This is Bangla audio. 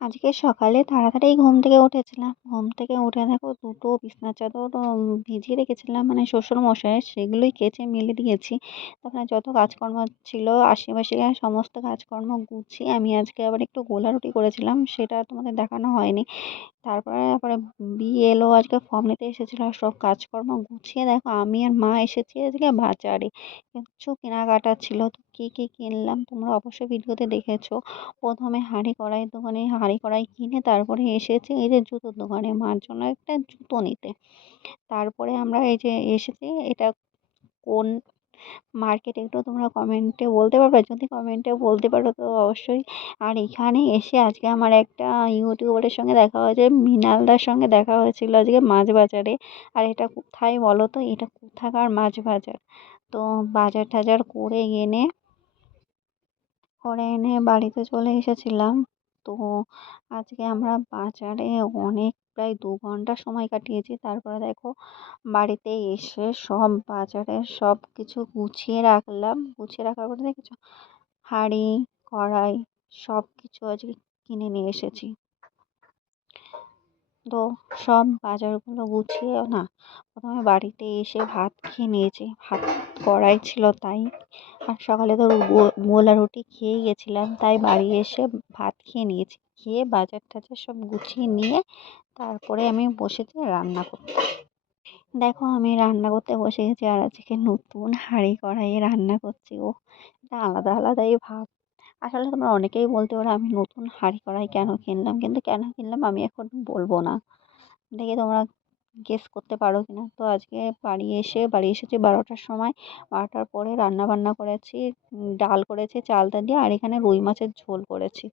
আজকে সকালে তাড়াতাড়ি ঘুম থেকে উঠেছিলাম। ঘুম থেকে উঠে দেখো দুটো বিছানার চাদর ভিজিয়ে রেখেছিলাম মানে শ্বশুরমশাইয়ের, সেগুলোই কেচে মেলে দিয়েছি। তারপরে যত কাজকর্ম ছিল আশেপাশে সমস্ত কাজকর্ম গুছিয়ে আমি আজকে আবার একটু গোলা রুটি করেছিলাম, সেটা আর তোমাদের দেখানো হয়নি। তারপরে বিএলও আজকে ফর্ম নিতে এসেছিল। আর সব কাজকর্ম গুছিয়ে দেখো আমি আর মা এসেছি আজকে বাজারে। কিছু কেনাকাটা ছিল, তো কি কি কিনলাম তোমরা অবশ্যই ভিডিওতে দেখেছো। প্রথমে হাঁড়ি কড়াই কিনে তারপরে এসেছি এই যে জুতোর দোকানে মার জন্য একটা জুতো নিতে। তারপরে আমরা এই যে এসেছি, এটা কোন মার্কেট একটু তোমরা কমেন্টে বলতে পারবে? যদি কমেন্টে বলতে পারো তো অবশ্যই। আর এখানে এসে আজকে আমার একটা ইউটিউবারের সঙ্গে দেখা হয়েছে, মৃণালদার সঙ্গে দেখা হয়েছিল আজকে মাছ বাজারে। আর এটা কোথায় বলো তো? এটা কোথাকার মাছ বাজার? তো বাজার টাজার করে এনে বাড়িতে চলে এসেছিলাম। তো আজকে আমরা বাজারে অনেক প্রায় 2 ঘন্টা সময় কাটিয়েছি। তারপরে দেখো বাড়িতে এসে সব বাজারের সব কিছু গুছিয়ে রাখলাম। গুছিয়ে রাখার পরে দেখেছো হাঁড়ি, কড়াই সব কিছু আজকে কিনে নিয়ে এসেছি। তো সব বাজারগুলো গুছিয়ে না, প্রথমে বাড়িতে এসে ভাত খেয়ে নিয়েছি। ভাত কড়াই ছিল তাই। আর সকালে তো গোলা রুটি খেয়েই গেছিলাম, তাই বাড়ি এসে ভাত খেয়ে নিয়েছি। খেয়ে বাজার টাজার সব গুছিয়ে নিয়ে তারপরে আমি বসেছি রান্না করতে। দেখো আমি রান্না করতে বসে গেছি আর আজকে নতুন হাঁড়ি কড়াইয়ে রান্না করছি। ও এটা আলাদা আলাদাই ভাব। আসলে তোমরা অনেকেই বলতে পারো আমি নতুন হাঁড়ি কড়াই কেন কিনলাম, কিন্তু কেন কিনলাম আমি এখন বলবো না। দেখি তোমরা গেস করতে পারো কিনা। তো আজকে বাড়ি এসেছি 12টার সময়। 12টার পরে রান্না বান্না করেছি। ডাল করেছি চালতা দিয়ে, আর এখানে রুই মাছের ঝোল করেছি।